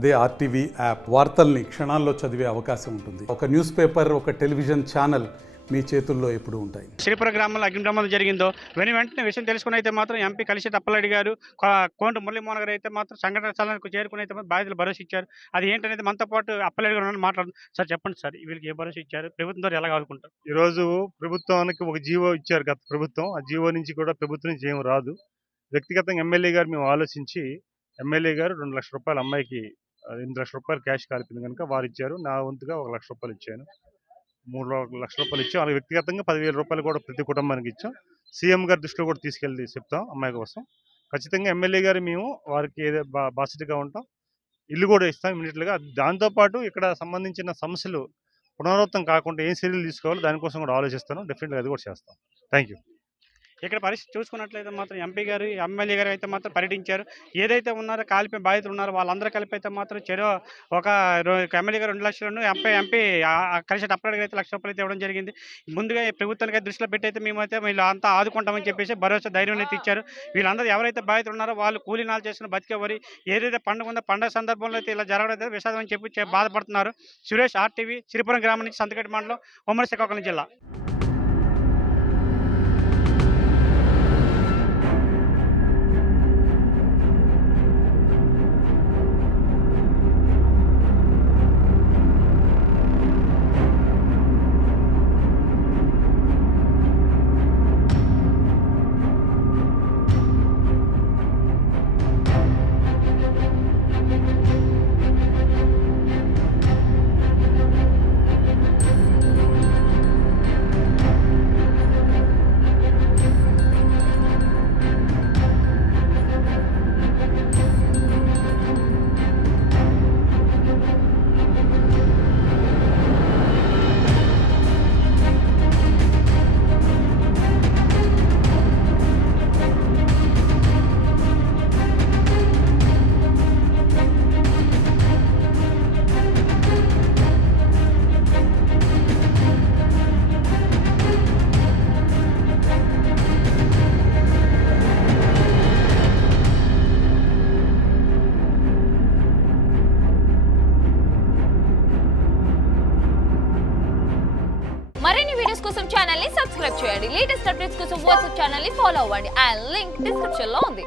అదే RTV app వార్తల్ని క్షణాల్లో చదివే అవకాశం ఉంటుంది. ఒక న్యూస్ పేపర్, ఒక టెలివిజన్ ఛానల్ మీ చేతుల్లో ఎప్పుడూ ఉంటాయి. శ్రీపురం గ్రామంలో అగ్ని ప్రమాదం జరిగిందో వెంటనే విషయం తెలుసుకుని అయితే మాత్రం ఎంపీ కలిసి అప్పలరెడ్డి గారు, కోంట మురళీమోహన్ గారు అయితే మాత్రం సంఘటన స్థలానికి చేరుకుని అయితే బాధితులు భరోసా ఇచ్చారు. అది ఏంటనేది మనతో పాటు అప్పలరెడ్డి గారు మాట్లాడుతున్నారు. సార్ చెప్పండి సార్, వీళ్ళకి ఏ భరోసా ఇచ్చారు, ప్రభుత్వం ద్వారా ఎలా ఆదుకుంటారు? ఈరోజు ప్రభుత్వానికి ఒక జీవో ఇచ్చారు గత ప్రభుత్వం. ఆ జీవో నుంచి కూడా ప్రభుత్వం నుంచి ఏం రాదు. వ్యక్తిగతంగా ఎమ్మెల్యే గారు మేము ఆలోచించి ఎమ్మెల్యే గారు 2 లక్షల రూపాయలు అమ్మాయికి 8 లక్షల రూపాయలు క్యాష్ కాలిపోయింది కనుక వారు ఇచ్చారు. నా వంతుగా 1 లక్ష రూపాయలు ఇచ్చాను. 3 లక్షల రూపాయలు ఇచ్చాం. అలాగే వ్యక్తిగతంగా 10,000 రూపాయలు కూడా ప్రతి కుటుంబానికి ఇచ్చాం. సీఎం గారి దృష్టిలో కూడా తీసుకెళ్ళి చెప్తాం అమ్మాయి కోసం. ఖచ్చితంగా ఎమ్మెల్యే గారు మేము వారికి ఏదో బాధ్యతగా ఉంటాం. ఇల్లు కూడా ఇస్తాం ఇమీడియట్గా. దాంతోపాటు ఇక్కడ సంబంధించిన సమస్యలు పునరావృతం కాకుండా ఏం చర్యలు తీసుకోవాలో దానికోసం కూడా ఆలోచిస్తాను. డెఫినెట్గా అది కూడా చేస్తాం. Thank you. ఇక్కడ పరిస్థితి చూసుకున్నట్లయితే మాత్రం ఎంపీ గారు, ఎమ్మెల్యే గారు అయితే మాత్రం పర్యటించారు. ఏదైతే ఉన్నారో కాలిపోయిన బాధితులు ఉన్నారో వాళ్ళందరూ కలిపి అయితే మాత్రం ఒక ఎమ్మెల్యే గారు 2 లక్షలను, ఎంపీ కలిసి అప్పటికి అయితే 1 లక్ష రూపాయలు అయితే ఇవ్వడం జరిగింది. ముందుగా ఈ ప్రభుత్వానికి దృష్టిలో పెట్టి అయితే మేమైతే వీళ్ళు అంతా ఆదుకుంటామని చెప్పేసి భరోసా, ధైర్యం అయితే ఇచ్చారు. వీళ్ళందరూ ఎవరైతే బాధితులు ఉన్నారో వాళ్ళు కూలీనాలు చేసుకుని బతికేవారు. ఏదైతే పండుగ ఉందో పండుగ సందర్భంలో అయితే ఇలా జరగడం అయితే విషాదం అని చెప్పి బాధపడుతున్నారు. సురేష్, ఆర్టీవీ, శ్రీపురం గ్రామం నుంచి, సంతకట్టు మండలం, ఉమ్మడి శ్రీకాకుళం జిల్లా. మరిన్ని వీడియోస్ కోసం ఛానల్ ని సబ్స్క్రైబ్ చేయండి. లేటెస్ట్ అప్డేట్స్ కోసం వాట్సాప్ ఛానల్ ని ఫాలో అవ్వండి. ఆ లింక్ డిస్క్రిప్షన్ లో ఉంది.